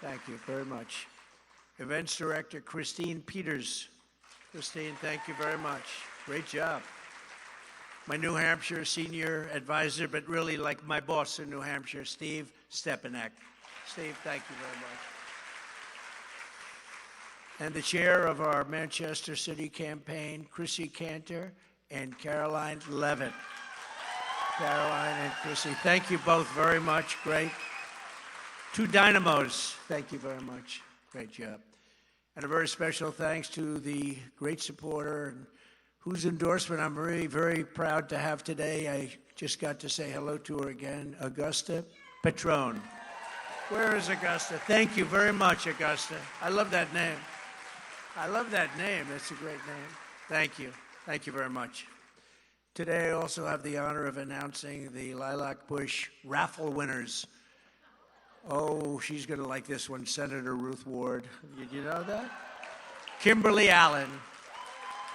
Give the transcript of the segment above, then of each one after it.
Thank you very much. Events Director, Christine Peters. Christine, thank you very much. Great job. My New Hampshire senior advisor, but really like my boss in New Hampshire, Steve Stepanek. Steve, thank you very much. And the chair of our Manchester City campaign, Chrissy Cantor and Caroline Levitt. Caroline and Chrissy, thank you both very much. Great. Two dynamos, thank you very much. Great job. And a very special thanks to the great supporter and whose endorsement I'm really very proud to have today. I just got to say hello to her again, Augusta Petrone. Where is Augusta? Thank you very much, Augusta. I love that name. I love that name. That's a great name. Thank you. Thank you very much. Today I also have the honor of announcing the Lilac Bush raffle winners. Oh, she's going to like this one, Senator Ruth Ward. Did you know that? Kimberly Allen,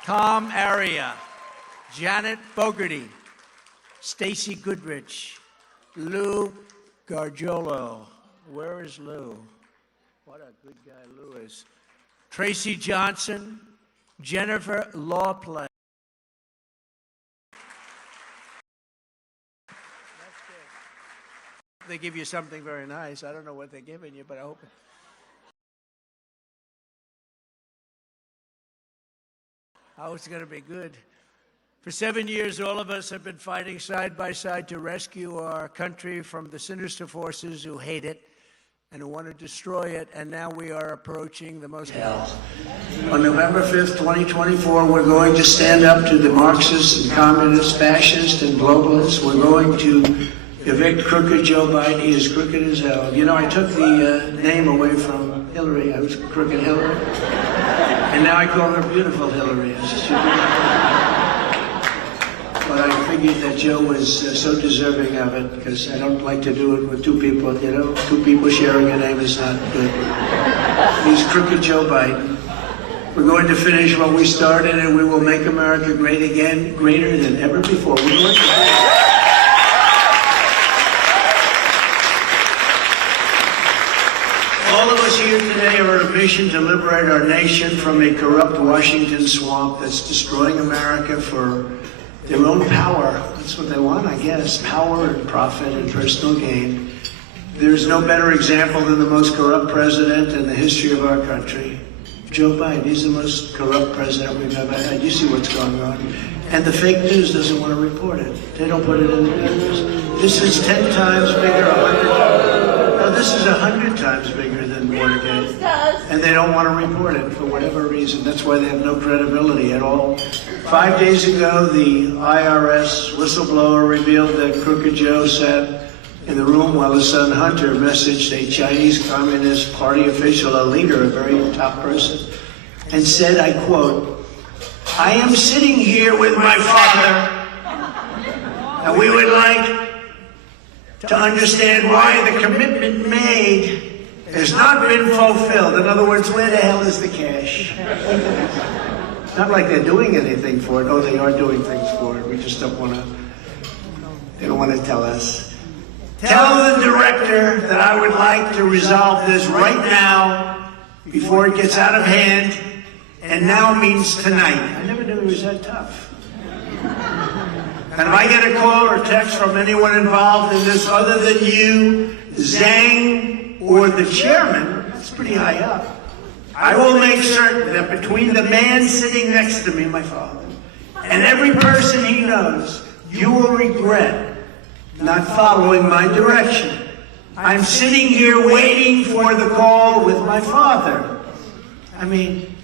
Tom Aria, Janet Fogarty, Stacy Goodrich, Lou Gargiolo. Where is Lou? What a good guy Lou is. Tracy Johnson, Jennifer Lawplay. They give you something very nice. I don't know what they're giving you, but I hope. Oh, it's going to be good. For 7 years, all of us have been fighting side by side to rescue our country from the sinister forces who hate it and who want to destroy it, and now we are approaching the most hell. On November 5th, 2024, we're going to stand up to the Marxists and communists, fascists and globalists. We're going to evict crooked Joe Biden. He is crooked as hell. You know, I took the name away from Hillary. I was crooked Hillary. And now I call her beautiful Hillary. But I figured that Joe was so deserving of it because I don't like to do it with two people, you know. Two people sharing a name is not good. He's crooked Joe Biden. We're going to finish what we started, and we will make America great again, greater than ever before. We're going to All of us here today are on a mission to liberate our nation from a corrupt Washington swamp that's destroying America for their own power. That's what they want, I guess, power and profit and personal gain. There's no better example than the most corrupt president in the history of our country. Joe Biden, he's the most corrupt president we've ever had. You see what's going on. And the fake news doesn't want to report it. They don't put it in the papers. This is 10 times bigger, 100 times. No, this is 100 times bigger than Watergate. And they don't want to report it for whatever reason. That's why they have no credibility at all. 5 days ago, the IRS whistleblower revealed that Crooked Joe sat in the room while his son Hunter messaged a Chinese Communist Party official, a leader, a very top person, and said, I quote, "I am sitting here with my father, and we would like to understand why the commitment made has not been fulfilled." In other words, where the hell is the cash? It's not like they're doing anything for it. Oh, they are doing things for it. We just don't want to, they don't want to tell us. Tell the director that I would like to resolve this right now before it gets out of hand, and now means tonight. I never knew he was that tough. And if I get a call or text from anyone involved in this other than you, Zhang, or the chairman, that's pretty high up, I will make certain that between the man sitting next to me, my father, and every person he knows, you will regret not following my direction. I'm sitting here waiting for the call with my father. I mean,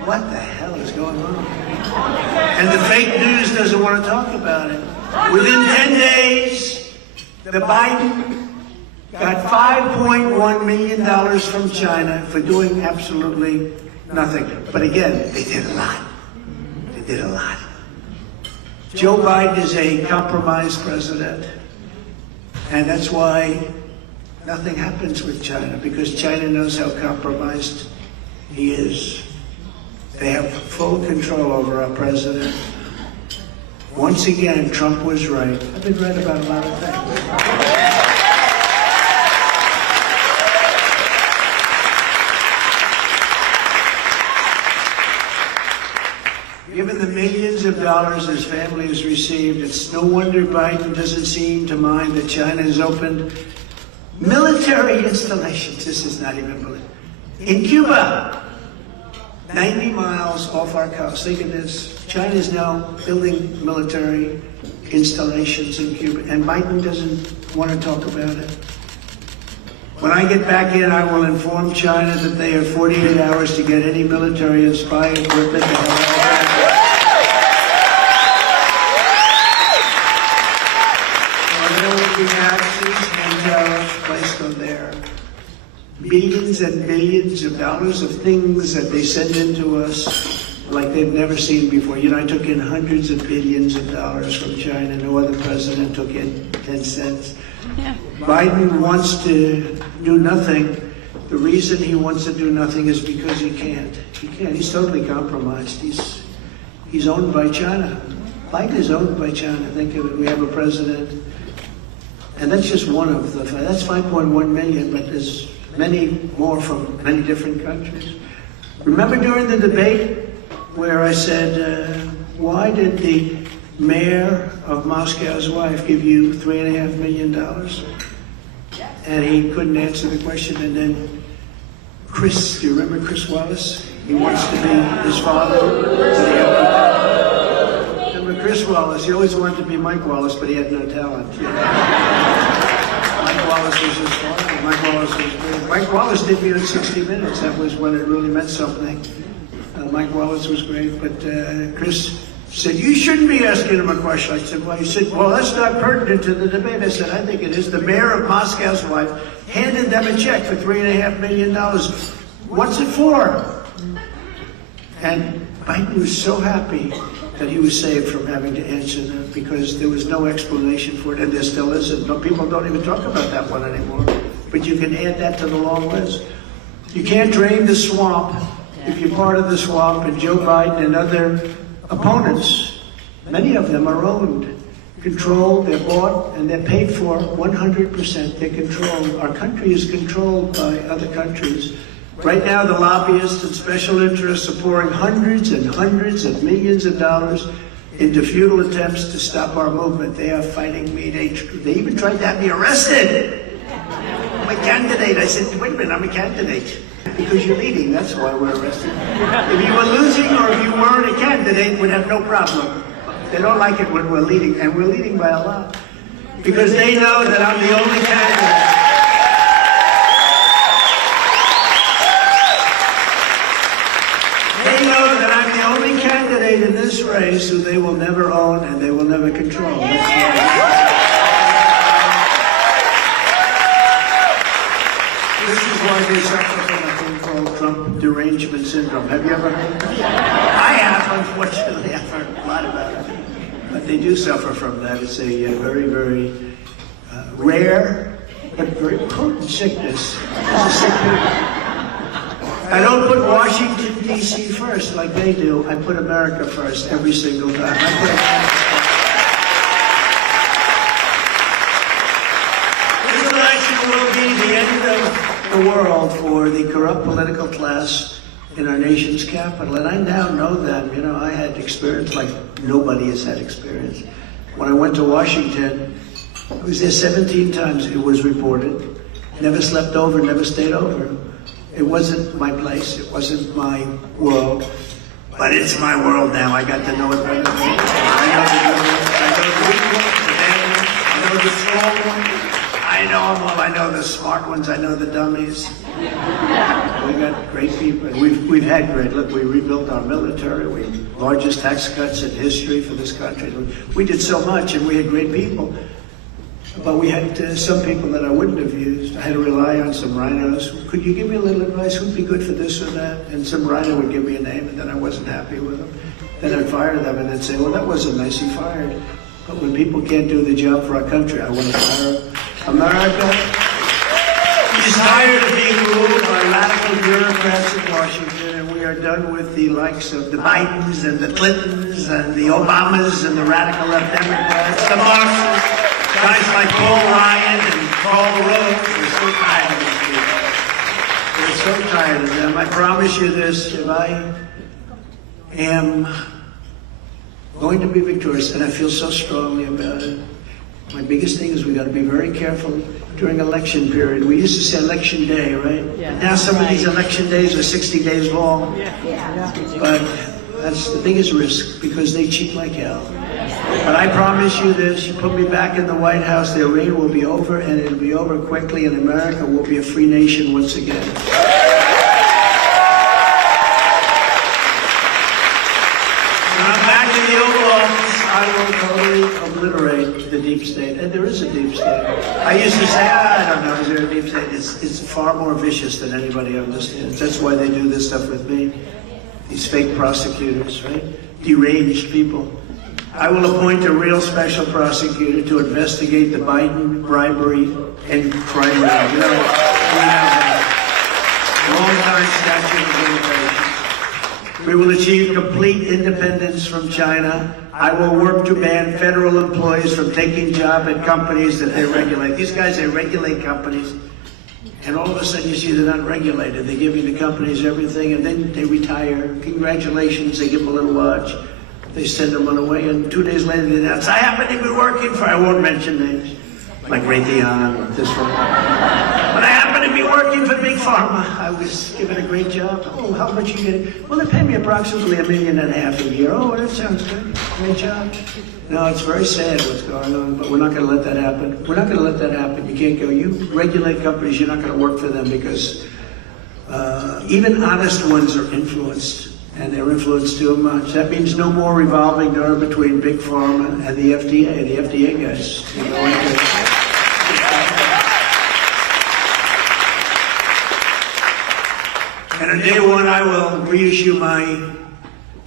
what the hell is going on? And the fake news doesn't want to talk about it. Within 10 days, the Biden got $5.1 million from China for doing absolutely nothing. But again, they did a lot. They did a lot. Joe Biden is a compromised president, and that's why nothing happens with China, because China knows how compromised he is. They have full control over our president. Once again, Trump was right. I've been right about a lot of things. his family has received. It's no wonder Biden doesn't seem to mind that China has opened military installations. This is not even believable. In Cuba, 90 miles off our coast. Think of this. China is now building military installations in Cuba, and Biden doesn't want to talk about it. When I get back in, I will inform China that they have 48 hours to get any military and spy equipment to have. There will be taxes and tariffs placed on there. Billions and billions of dollars of things that they send into us like they've never seen before. You know, I took in hundreds of billions of dollars from China. No other president took in 10 cents. Yeah. Biden wants to do nothing. The reason he wants to do nothing is because he can't. He can't. He's totally compromised. He's owned by China. Biden is owned by China. Think of it. We have a president. And that's just one of the, that's 5.1 million, but there's many more from many different countries. Remember during the debate where I said, why did the mayor of Moscow's wife give you $3.5 million? And he couldn't answer the question. And then Chris, do you remember Chris Wallace? He wants to be his father. Remember Chris Wallace? He always wanted to be Mike Wallace, but he had no talent. You know? Mike Wallace was his father. Mike Wallace was great. Mike Wallace did me on 60 Minutes. That was when it really meant something. Mike Wallace was great, but Chris said, you shouldn't be asking him a question. I said, well, he said, well, that's not pertinent to the debate. I said, I think it is. The mayor of Moscow's wife handed them a check for $3.5 million. What's it for? And Biden was so happy that he was saved from having to answer that because there was no explanation for it, and there still isn't. No, people don't even talk about that one anymore. But you can add that to the long list. You can't drain the swamp if you're part of the swamp, and Joe Biden and other opponents, many of them are owned, controlled, they're bought, and they're paid for 100%. They're controlled. Our country is controlled by other countries. Right now, the lobbyists and special interests are pouring hundreds and hundreds of millions of dollars into futile attempts to stop our movement. They are fighting me. They even tried to have me arrested. I'm a candidate. I said, wait a minute, I'm a candidate. Because you're leading, that's why we're arrested. If you were losing or if you weren't a candidate, we'd have no problem. They don't like it when we're leading, and we're leading by a lot. Because they know that I'm the only candidate. They know that I'm the only candidate in this race who they will never own and they will never control. This is why they suffer from a thing called Trump derangement syndrome. Have you ever heard of it? I have, unfortunately. I've heard a lot about it. But they do suffer from that. It's a very, very rare but very potent sickness. It's a sickness. I don't put Washington, D.C. first like they do. I put America first every single time. This election will be the end of the world for the corrupt political class in our nation's capital. And I now know them. You know, I had experience like nobody has had experience. When I went to Washington, I was there 17 times, it was reported. Never slept over, never stayed over. It wasn't my place, it wasn't my world, but it's my world now. I got to know it better than I know the good ones, I know the weak ones, the bad ones, I know the strong ones, I know them all, I know the smart ones, I know the dummies. We got great people, and we've had great, look, we rebuilt our military, we largest tax cuts in history for this country. We did so much, and we had great people. But we had some people that I wouldn't have used. I had to rely on some rhinos. Could you give me a little advice? Who'd be good for this or that? And some rhino would give me a name, and then I wasn't happy with them. Then I'd fire them, and they'd say, well, that wasn't nice, he fired. But when people can't do the job for our country, I want to fire America is tired of being ruled by radical bureaucrats in Washington, and we are done with the likes of the Bidens and the Clintons and the Obamas and the radical left Democrats, the Marxists. Guys like Paul Ryan and Paul Rhodes, we're so tired of these people. We're so tired of them. I promise you this, if I am going to be victorious, and I feel so strongly about it. My biggest thing is we got to be very careful during election period. We used to say election day, right? Yeah. Now some of these election days are 60 days long. But that's the biggest risk because they cheat like hell. But I promise you this, you put me back in the White House, their reign will be over, and it'll be over quickly, and America will be a free nation once again. I will totally obliterate the deep state. And there is a deep state. I used to say, I don't know, is there a deep state? It's far more vicious than anybody understands. That's why they do this stuff with me. These fake prosecutors, right? Deranged people. I will appoint a real special prosecutor to investigate the Biden bribery and crime ring. You know, we have a long-time statute of limitations. We will achieve complete independence from China. I will work to ban federal employees from taking jobs at companies that they regulate. These guys, they regulate companies, and all of a sudden you see they're not regulated. They give you the companies everything, and then they retire. Congratulations, they give them a little watch. They send them on away, and 2 days later they announce, I happen to be working for, I won't mention names, like Raytheon or this one. But I happen to be working for Big Pharma. I was given a great job. Oh, how much you getting? Well, they pay me approximately $1.5 million a year. Oh, that sounds good. Great job. No, it's very sad what's going on, but we're not going to let that happen. We're not going to let that happen. You can't go, you regulate companies, you're not going to work for them because even honest ones are influenced. And they're influenced too much. That means no more revolving door between Big Pharma and the FDA. The FDA guys, you know, and on day one, I will reissue my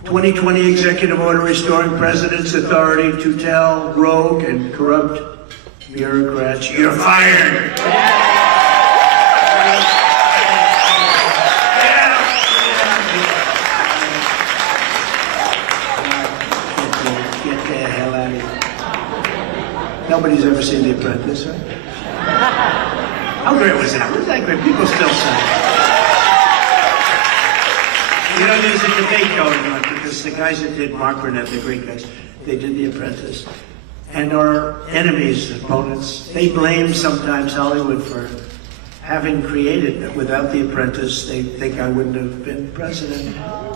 2020 executive order restoring president's authority to tell rogue and corrupt bureaucrats, you're fired. Nobody's ever seen The Apprentice, right? How great was that? Wasn't that great? People still say it. You know, there's a debate going on because the guys that did Mark Burnett, the great guys, they did The Apprentice. And our enemies, opponents, they blame sometimes Hollywood for having created it. Without The Apprentice, they think I wouldn't have been president.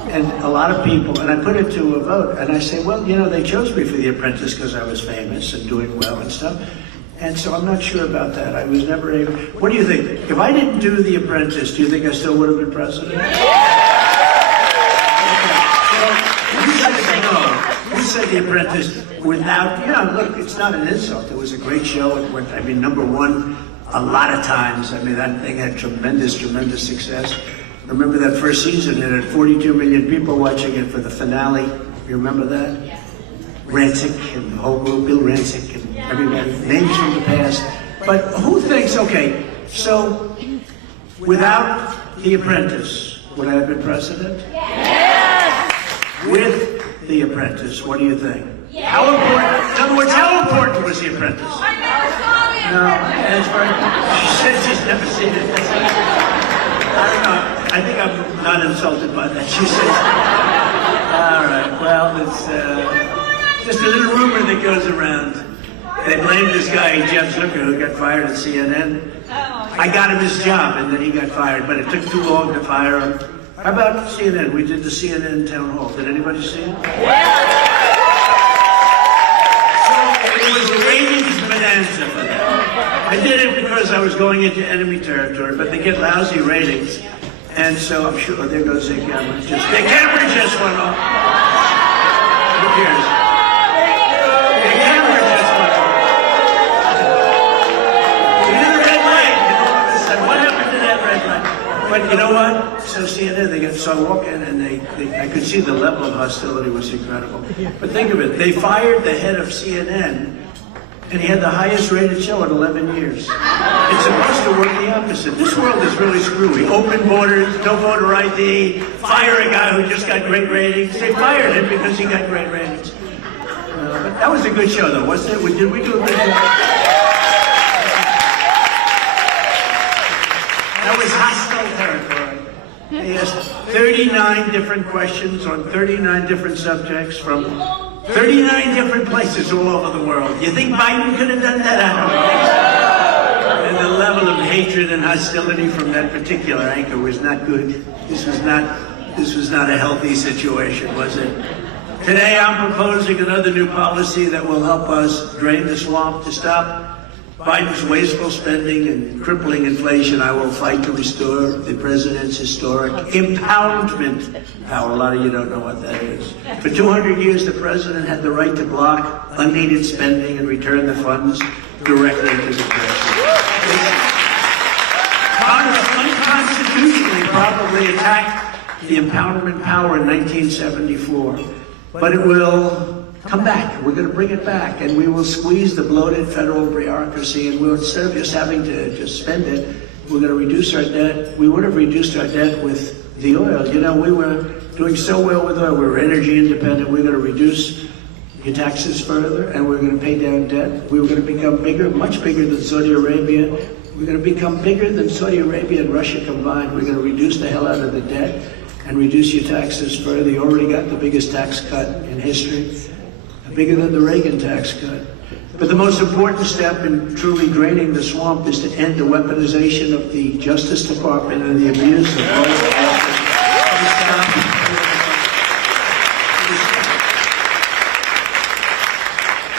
And a lot of people, and I put it to a vote, and I say, well, you know, they chose me for The Apprentice because I was famous and doing well and stuff. And so I'm not sure about that. I was never able. What do you think? If I didn't do The Apprentice, do you think I still would have been president? Who said The Apprentice without, you know, look, it's not an insult. It was a great show. It went, I mean, #1 a lot of times. I mean, that thing had tremendous, tremendous success. Remember that first season, it had 42 million people watching it for the finale. You remember that? Yes. Rancic and the whole group, Bill Rancic and everybody, names from the past. But who thinks, okay, so without The Apprentice, would I have been president? Yes! With The Apprentice, what do you think? Yes. How important, in other words, how important was The Apprentice? I never saw it! No, that's right. She said she's never seen it. I don't know. I think I'm not insulted by that. She says, all right, well, it's just a little rumor that goes around. They blamed this guy, Jeff Zucker, who got fired at CNN. I got him his job, and then he got fired, but it took too long to fire him. How about CNN? We did the CNN town hall. Did anybody see it? So it was a ratings bonanza for them. I did it because I was going into enemy territory, but they get lousy ratings. And so I'm sure, oh, there goes their camera. The camera just went off. Who cares? The camera just went off. You hit a red light. You know, all of a sudden, what happened to that red light? But you know what? So CNN, so I walk in and I could see the level of hostility was incredible. But think of it, they fired the head of CNN, and he had the highest rated show in 11 years. It's supposed to work the opposite. This world is really screwy. Open borders, no voter ID, fire a guy who just got great ratings. They fired him because he got great ratings. But that was a good show, though, wasn't it? Did we do a good job? That was hostile territory. They asked 39 different questions on 39 different subjects from 39 different places all over the world. You think Biden could have done that? I don't think so. And the level of hatred and hostility from that particular anchor was not good. This was not a healthy situation, was it? Today I'm proposing another new policy that will help us drain the swamp to stop Biden's wasteful spending and crippling inflation. I will fight to restore the president's historic impoundment power. A lot of you don't know what that is. For 200 years, the president had the right to block unneeded spending and return the funds directly to the president. Congress unconstitutionally probably attacked the impoundment power in 1974, but it will come back. We're going to bring it back, and we will squeeze the bloated federal bureaucracy, and we'll, instead of just having to just spend it, we're going to reduce our debt. We would have reduced our debt with the oil. You know, we were doing so well with oil. We were energy independent. We're going to reduce your taxes further, and we're going to pay down debt. We were going to become bigger, much bigger than Saudi Arabia. We're going to become bigger than Saudi Arabia and Russia combined. We're going to reduce the hell out of the debt and reduce your taxes further. You already got the biggest tax cut in history, bigger than the Reagan tax cut. But the most important step in truly draining the swamp is to end the weaponization of the Justice Department and the abuse of all office.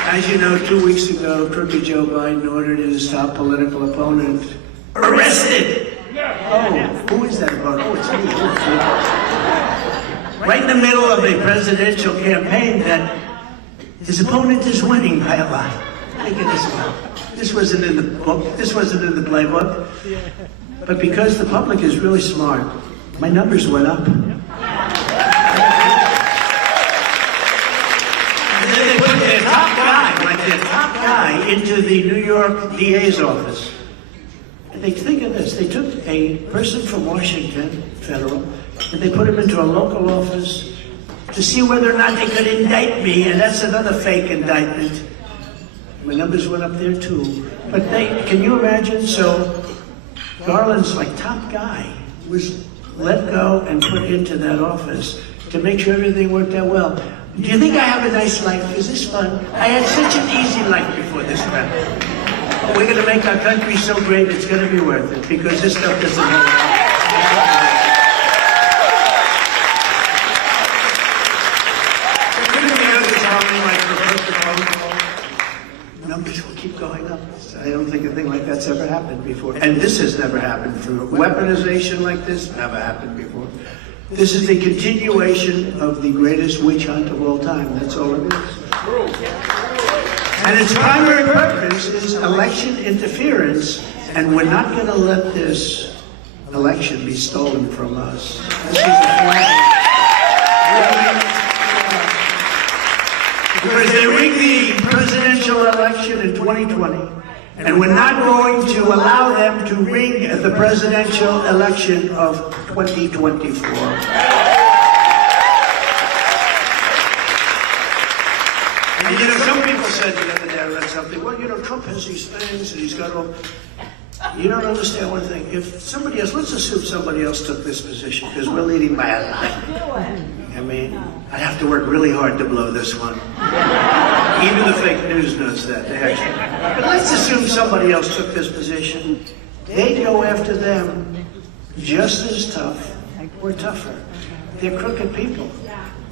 As you know, 2 weeks ago, crooked Joe Biden ordered his top political opponent arrested. Oh, who is that about? Oh, it's me. Right in the middle of a presidential campaign that his opponent is winning by a lot. Think of this one. This wasn't in the book. This wasn't in the playbook. But because the public is really smart, my numbers went up. And then they put their top guy, into the New York DA's office. And they think of this. They took a person from Washington, federal, and they put him into a local office to see whether or not they could indict me, and that's another fake indictment. My numbers went up there too. But can you imagine? So Garland's top guy was let go and put into that office to make sure everything worked out well. Do you think I have a nice life? Is this fun? I had such an easy life before this happened. We're going to make our country so great, it's going to be worth it, because this stuff doesn't happen. Numbers will keep going up. I don't think a thing like that's ever happened before. And this has never happened before. Weaponization like this never happened before. This is the continuation of the greatest witch hunt of all time. That's all it is. And its primary purpose is election interference, and we're not going to let this election be stolen from us. This is the flag. Because they rigged the presidential election in 2020, and we're not going to allow them to rig the presidential election of 2024. And some people said the other day, I read something, well, Trump has these things, and he's got all... You don't understand one thing. If somebody else, let's assume somebody else took this position, because we're leading by a lot. I mean, I'd have to work really hard to blow this one. Even the fake news knows that. But let's assume somebody else took this position. They'd go after them just as tough or tougher. They're crooked people.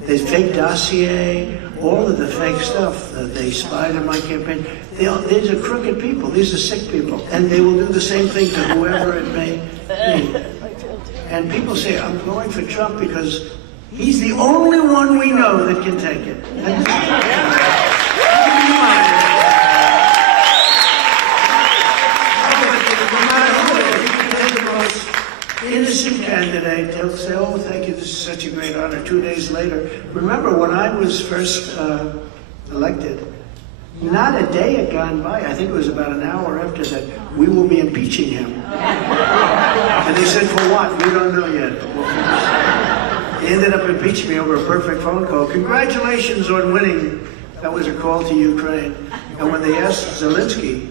They fake dossier, all of the fake stuff. They spied on my campaign. These are crooked people. These are sick people. And they will do the same thing to whoever it may be. And people say, I'm going for Trump because he's the only one we know that can take it. Innocent candidate, they'll say, oh, thank you, this is such a great honor. 2 days later, remember when I was first elected, not a day had gone by, I think it was about an hour after that, we will be impeaching him. And they said, for what? We don't know yet. They ended up impeaching me over a perfect phone call. Congratulations on winning. That was a call to Ukraine. And when they asked Zelensky,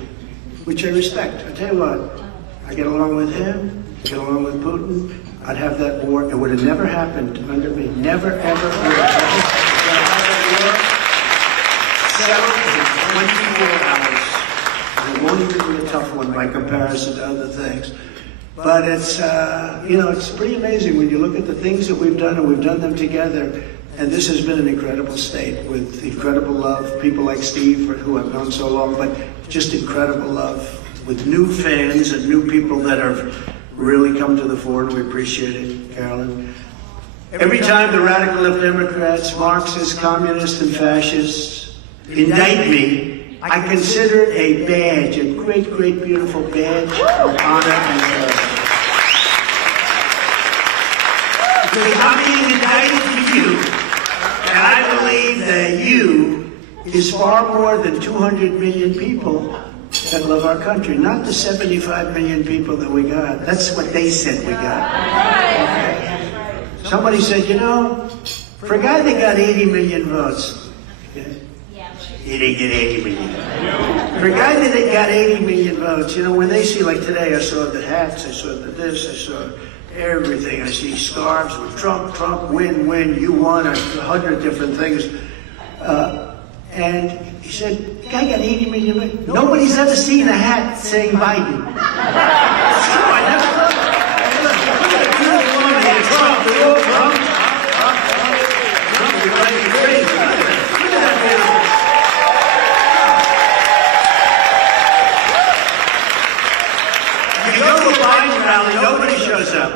which I respect, I tell you what, I get along with him, get along with Putin, I'd have that war. It would have never happened under me. Never, ever would have happened. 24 hours. It won't even be a tough one by comparison to other things. But it's, it's pretty amazing when you look at the things that we've done, and we've done them together. And this has been an incredible state with incredible love. People like Steve, who I've known so long, but just incredible love with new fans and new people that have really come to the fore, and we appreciate it, Carolyn. Every time the radical left Democrats, Marxists, communists, and fascists indict me, I consider it a badge, a great, great, beautiful badge of honor and love. Because I'm being indicted for you, and I believe that you is far more than 200 million people that love our country, not the 75 million people that we got. That's what they said we got. Somebody said, for a guy that got 80 million votes, he didn't get 80 million. For a guy that got 80 million votes, when they see, like today, I saw the hats, I saw the this, I saw everything. I see scarves with Trump, win, you won, 100 different things. And he said, guy got 80 million votes. Nobody's ever seen a hat saying Biden. It's true, I never thought of it. Trump, you're driving me crazy. Look at that man. You go to a Biden rally, nobody shows up.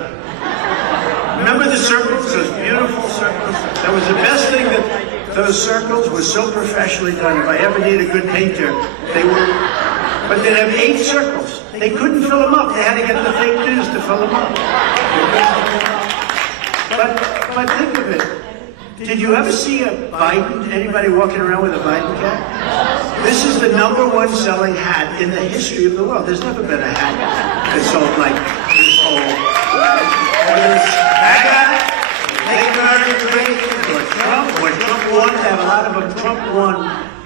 Remember the circles, those beautiful circles? That was the best thing, that those circles were so professionally done. If I ever need a good painter, they were, but they'd have 8 circles. They couldn't fill them up. They had to get the fake news to fill them up. But think of it. Did you ever see anybody walking around with a Biden cap? This is the #1 selling hat in the history of the world. There's never been a hat that sold like this whole. Whether it's or Trump won, they have a lot of them. Trump won.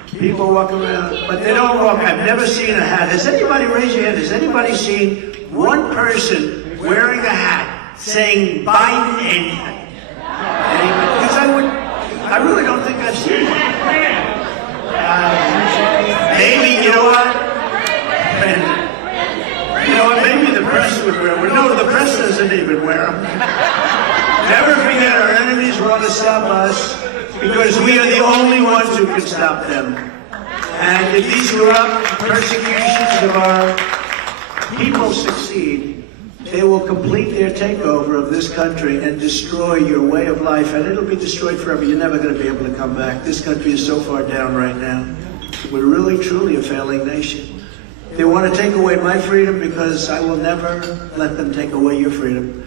People walk around, but they don't walk. I've never seen a hat. Has anybody raised your hand? Has anybody seen one person wearing a hat saying Biden anything? Because I really don't think I've seen one. Maybe, you know what? Maybe the press would wear them. No, the press doesn't even wear them. Never forget, our enemies want to stop us because we are the only ones who can stop them. And if these corrupt persecutions of our people succeed, they will complete their takeover of this country and destroy your way of life, and it'll be destroyed forever. You're never going to be able to come back. This country is so far down right now. We're really, truly a failing nation. They want to take away my freedom because I will never let them take away your freedom.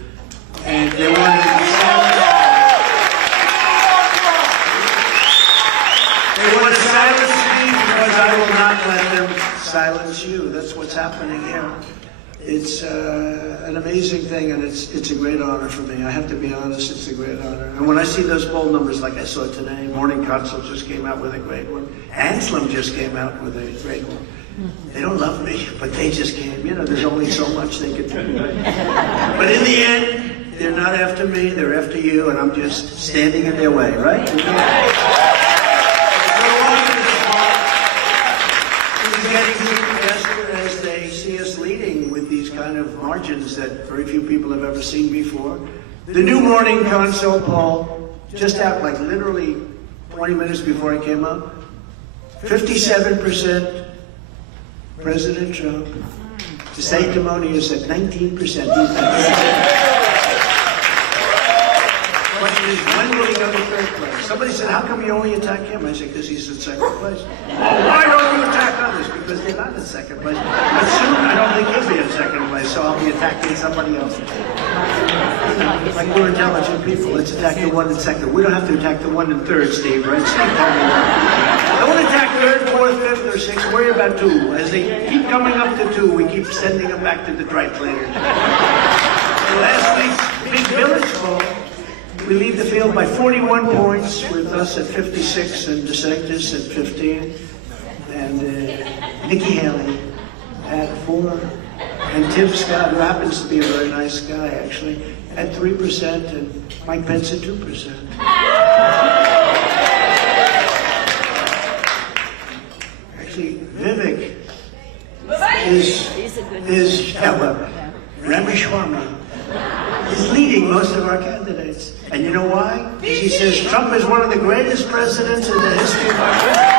And they want to silence me because I will not let them silence you. That's what's happening here. It's an amazing thing, and it's a great honor for me. I have to be honest, it's a great honor. And when I see those poll numbers like I saw today, Morning Consult just came out with a great one. Anselm just came out with a great one. They don't love me, but they just came. There's only so much they can do. But in the end, they're not after me, they're after you, and I'm just standing in their way, right? As they see us leading with these kind of margins that very few people have ever seen before. The new Morning Consult poll, just out like literally 20 minutes before I came up, 57% President Trump. The sanctimonious at 19%. Question is, when will he go to 3rd place? Somebody said, how come you only attack him? I said, because he's in 2nd place. Oh, why don't you attack others? Because they're not in 2nd place. But soon, I don't think he'll be in 2nd place, so I'll be attacking somebody else. Like we're intelligent people, let's attack the one in 2nd. We don't have to attack the one in 3rd, Steve, right? Steve told me that. Don't attack 3rd, 4th, 5th, or 6th. Worry about 2. As they keep coming up to 2, we keep sending them back to the dry cleaners. Last week's big village poll, we lead the field by 41 points, with us at 56 and DeSantis at 15, and Nikki Haley at 4, and Tim Scott, who happens to be a very nice guy actually, at 3%, and Mike Pence at 2%. actually, Vivek is Ramesh Sharma is leading most of our candidates. And you know why? He says Trump is one of the greatest presidents in the history of our country.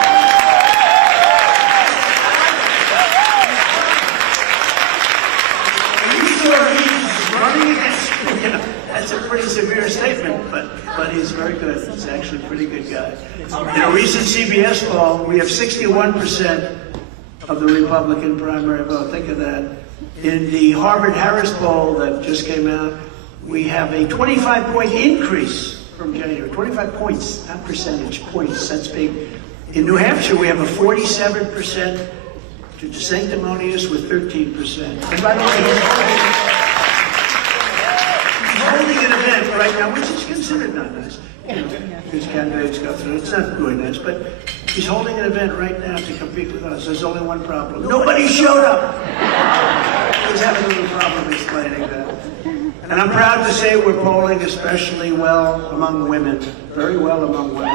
That's a pretty severe statement, but he's very good. He's actually a pretty good guy. In a recent CBS poll, we have 61% of the Republican primary vote. Think of that. In the Harvard-Harris poll that just came out, we have a 25-point increase from January. 25 points, not percentage, points. That's big. In New Hampshire, we have a 47% to sanctimonious with 13%. And by the way, holding an event right now, which is considered not nice, because candidates go through it. It's not really nice, but he's holding an event right now to compete with us. There's only one problem. Nobody showed up. He's having a little problem explaining that. And I'm proud to say we're polling especially well among women. Very well among women.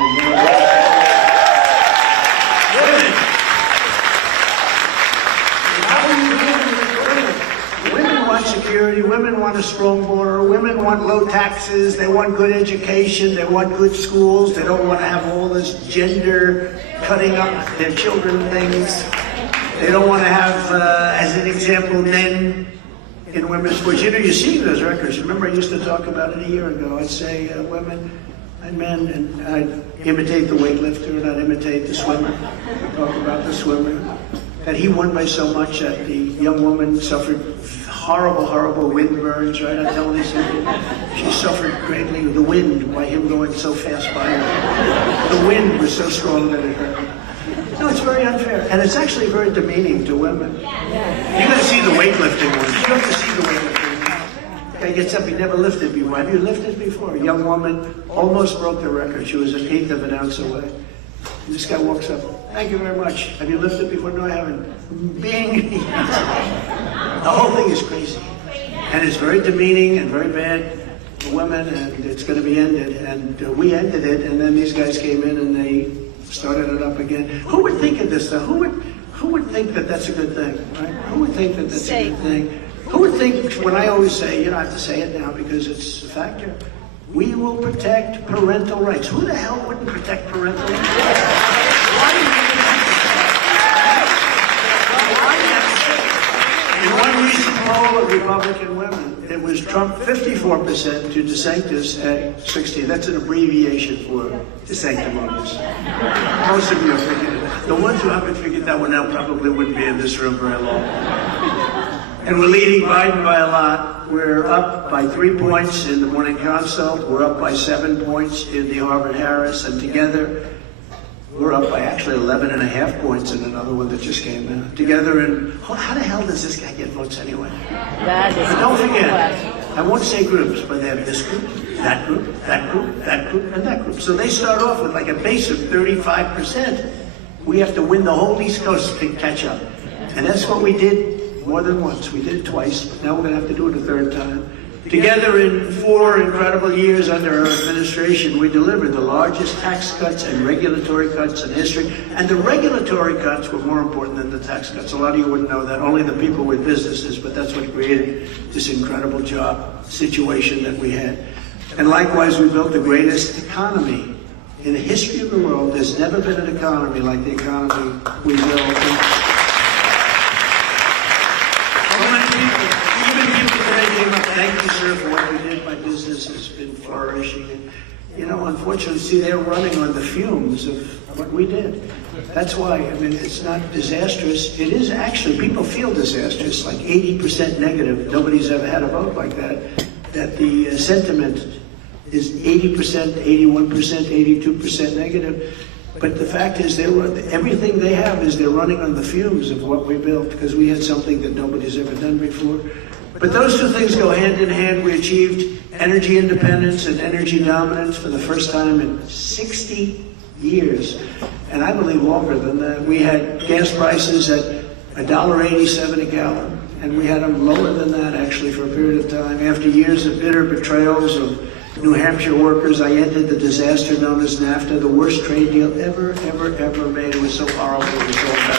Women. Women want security, women want a strong border, women want low taxes, they want good education, they want good schools, they don't want to have all this gender cutting up their children things. They don't want to have, as an example, men in women's sports. You know, you see those records. Remember, I used to talk about it a year ago. I'd say women and men, and I'd imitate the weightlifter and I'd imitate the swimmer. I'd talk about the swimmer. That he won by so much that the young woman suffered horrible, horrible wind burns, right? I tell these people. She suffered greatly with the wind by him going so fast by her. The wind was so strong that it hurt. No, it's very unfair. And it's actually very demeaning to women. You got to see the weightlifting ones. You have to see the weightlifting ones. Guy gets up, he never lifted before. Have you lifted before? A young woman almost broke the record. She was an eighth of an ounce away. And this guy walks up. Thank you very much. Have you lifted before? No, I haven't. Bing! The whole thing is crazy. And it's very demeaning and very bad for women, and it's going to be ended. And we ended it, and then these guys came in and they started it up again. Who would think of this, though? Who would think that that's a good thing, right? Who would think that that's a good thing? Who would think, when I always say, you know, I have to say it now because it's a factor, we will protect parental rights. Who the hell wouldn't protect parental rights? Why do you In one recent poll of Republican women, it was Trump 54% to DeSantis at 60. That's an abbreviation for DeSanctimonious. Most of you have figured it out. The ones who haven't figured that one out probably wouldn't be in this room very long. And we're leading Biden by a lot. We're up by 3 points in the Morning Consult. We're up by 7 points in the Harvard-Harris. And together, we're up by actually 11.5 points in another one that just came out. Together in, how the hell does this guy get votes anyway? Don't forget, I won't say groups, but they have this group, that group, that group, that group, and that group. So they start off with like a base of 35%. We have to win the whole East Coast to catch up. And that's what we did more than once. We did it twice, but now we're going to have to do it a third time. Together in 4 incredible years under our administration, we delivered the largest tax cuts and regulatory cuts in history. And the regulatory cuts were more important than the tax cuts. A lot of you wouldn't know that, only the people with businesses, but that's what created this incredible job situation that we had. And likewise, we built the greatest economy in the history of the world. There's never been an economy like the economy we built. Thank you, sir, for what we did. My business has been flourishing. And, you know, unfortunately, see, they're running on the fumes of what we did. That's why, I mean, it's not disastrous. It is actually, people feel disastrous, like 80% negative. Nobody's ever had a vote like that. That the sentiment is 80%, 81%, 82% negative. But the fact is, everything they have is they're running on the fumes of what we built, because we had something that nobody's ever done before. But those two things go hand in hand. We achieved energy independence and energy dominance for the first time in 60 years. And I believe longer than that. We had gas prices at $1.87 a gallon, and we had them lower than that actually for a period of time. After years of bitter betrayals of New Hampshire workers, I ended the disaster known as NAFTA, the worst trade deal ever made. It was so horrible. It was so bad.